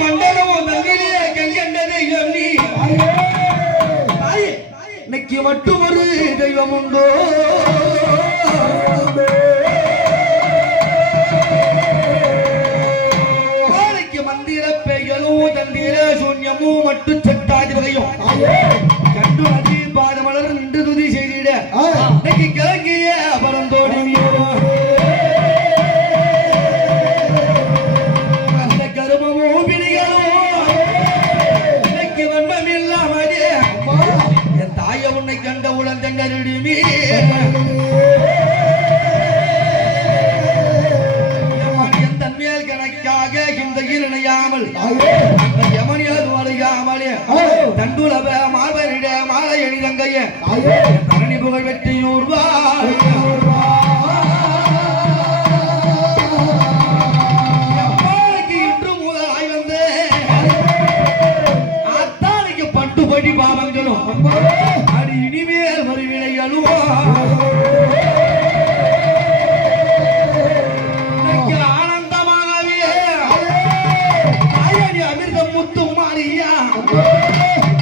ಮಂಡಲವು ನಲ್ಲಿಯೇ ಕೈಗಂಡದೆ ಎಲ್ಲಿ ತಾಯಿ ಮೆಕ್ಕಿ ಮಟ್ಟು ಮರು ದೈವಮುಂಡೋ சூன்யமும் மட்டு செட்டாதி வகையும். கட்டு பாதமலர் நின்று துதி செய்திட. கிழங்கிய நினையாமல் எமனியாது வளையாமலே தண்டுலப மாவரிட மாலை எனிதங்கைய தரணி புகழ் வெற்றியூர்வா பட்டு படி பாவங்களும் அடி இனிமேல் மறுவினை அழுவா ಕಾಳಿಯ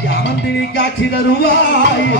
ಯಾವಂತಿನಿ ಕಾಚಿದರುವಾಯಿ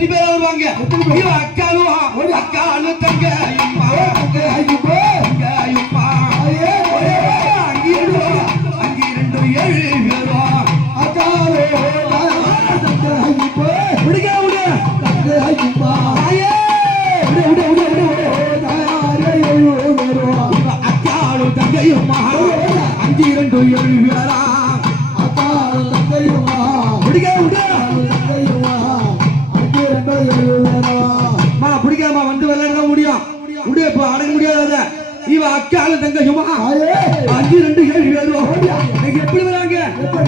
எத்தனை பேர் வருவாங்க. அக்காலும் அக்காலும் தங்க. Opa,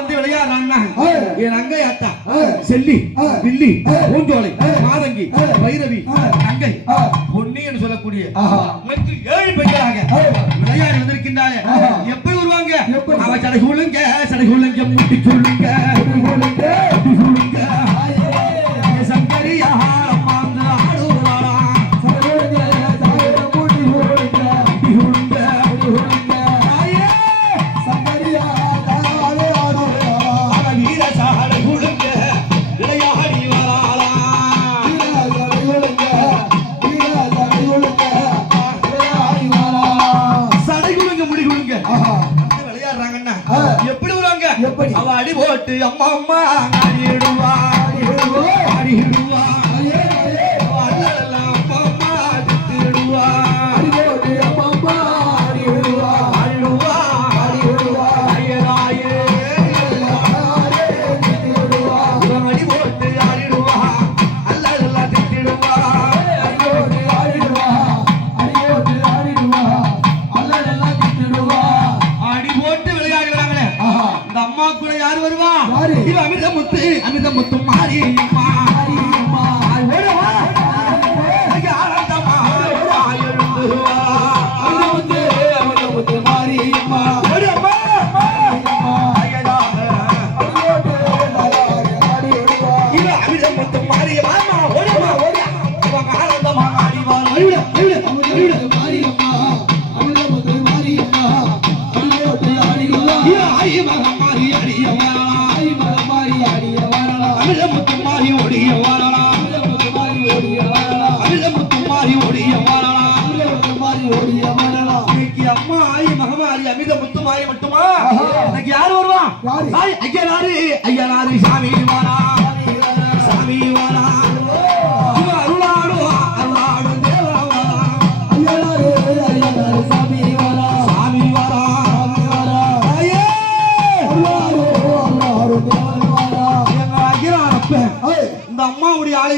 வந்து விளையாடுறாங்கன்னா என் அங்கை அத்தா செல்லி தில்லி பூஞ்சோலை மாதங்கி பைரவி அங்கை பொன்னி என்று சொல்லக்கூடிய அமைக்கு ஏழு பெண்களாக. விளையாடி வந்திருக்கின்றாலே எப்படி வருவாங்க அவ சடகுளுங்க சடகுளுங்க முட்டி சொல்லுங்க அடி போட்டு அம்மா அம்மா அடிடுவா அடிடுவா அடிடுவா மட்டுமா? இன்னைக்கு யாரு வருவா? யாரு? ஆய், ஐயனாரு ஐயனாரு சாமி வாரா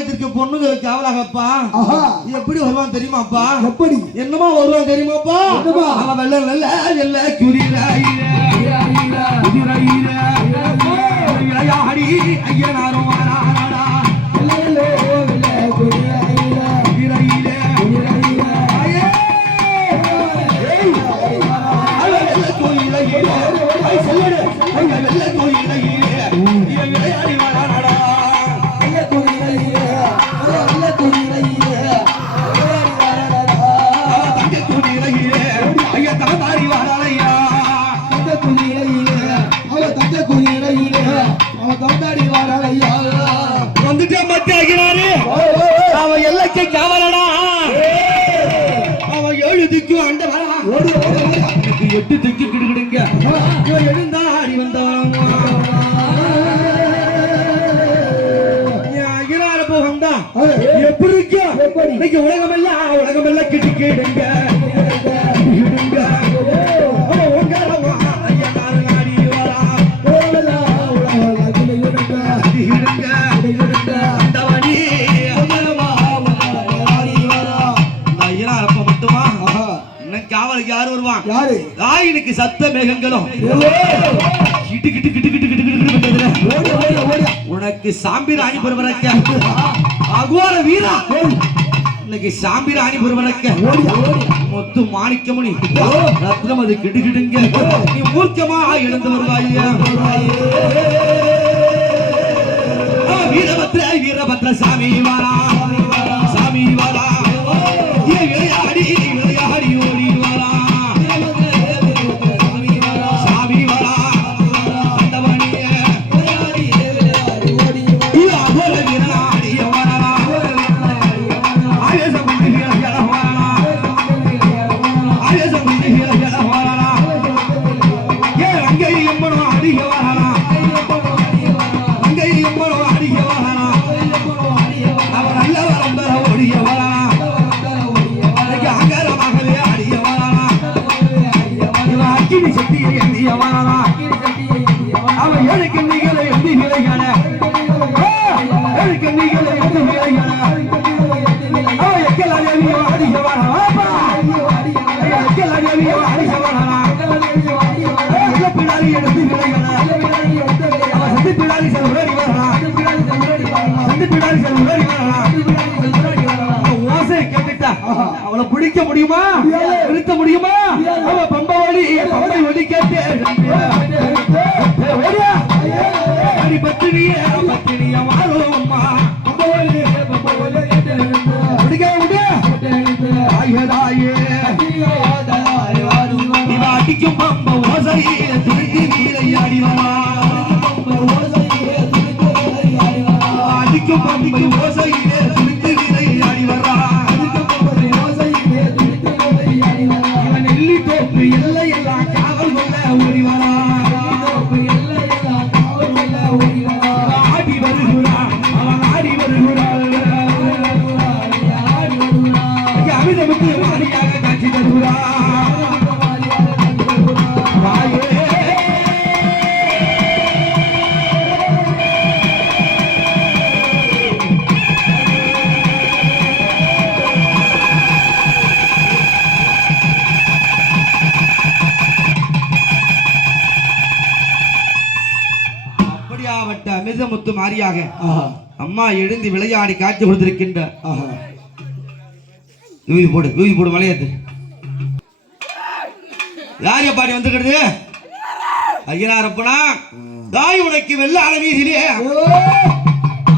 ஆலயத்திற்கு பொண்ணுங்களுக்கு அவலாகப்பா ஆஹா. எப்படி வருவான் தெரியுமாப்பா எப்படி என்னமா வருவான் தெரியுமாப்பா? அவன் வெள்ள வெள்ள வெள்ள விளையாடி ஐயனாரும் வராடா வந்துட்டே மத்திய ஆகிறாரு. அவன் எல்லைக்கு காவலடா. அவன் ஏழு திக்கு அண்டவா? எட்டு திக்கு கிடுகிடுங்க. இவன் எழுந்தா ஆடி போகம்டா எப்படி இருக்கு? எப்படி? இன்னைக்கு உலகமெல்லாம் உலகமெல்லாம் கிட்டு கிடுங்க ஓடி ஓடி ஓடி. உனக்கு சாம்பிராணி பெருமரக்க அகுவார வீரா. இன்னைக்கு சாம்பிராணி பெருமரக்க மொத்து மாணிக்கமணி ரத்னம் அது கிடு கிடுங்க. நீ மூர்க்கமா எழுந்து வருவாய். வீரபத்ர வீரபத்ர சாமி வாரா. அவன் ஏழைக்கு நீகளை எண்ணி நிலைகளை ஏழைக்கு நீகளை எண்ணி நிலைகளை அவளை பிடிக்க முடியுமா? நிறுத்த முடியுமா? அவ பம்பை வழி பம்பை ஒலி மாறியாக அம்மா எழுந்து விளையாடி காட்சி கொடுத்திருக்கின்ற யூவி போடு யூவி போடு மலையாத்து யார் பாடி வந்திருக்கிறது? ஐயனாரப்பனா தாய் உனக்கு வெள்ள அளவீதிலே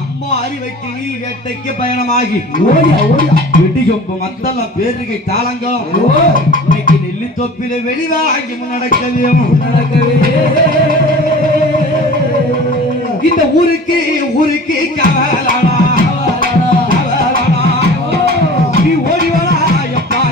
அம்மா அறிவைக்கு நீ வேட்டைக்கு பயணமாகி. வெடிகொம்பு மத்தள பேருகை தாளங்கம். இன்னைக்கு நெல்லி தொப்பில வெளிவாங்கி நடக்கவே நடக்கவே இந்த ஊருக்கு ஊருக்கு கவலானா கவலானா நீ ஓடி வரா எப்பா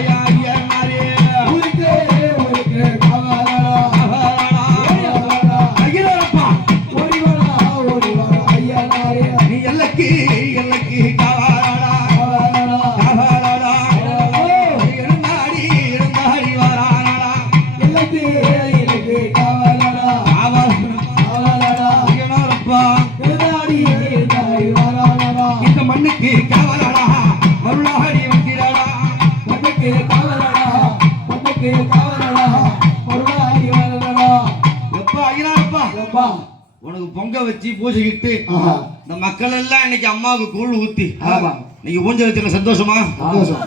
உனக்கு பொங்க வச்சு பூஜைக்கிட்டு இந்த மக்கள் எல்லாம் இன்னைக்கு அம்மாவுக்கு கூழ் ஊத்தி ஆமா. இன்னைக்கு பூஜை வச்சுக்க சந்தோஷமா? சந்தோஷம்.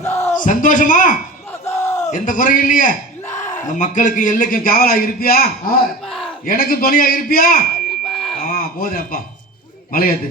சந்தோஷமா? எந்த குறையும் இல்லையே. இந்த மக்களுக்கு எல்லைக்கும் காவலா இருப்பியா? எனக்கும் துணையா இருப்பியா? ஆ போதும் அப்பா. மலையாத்து.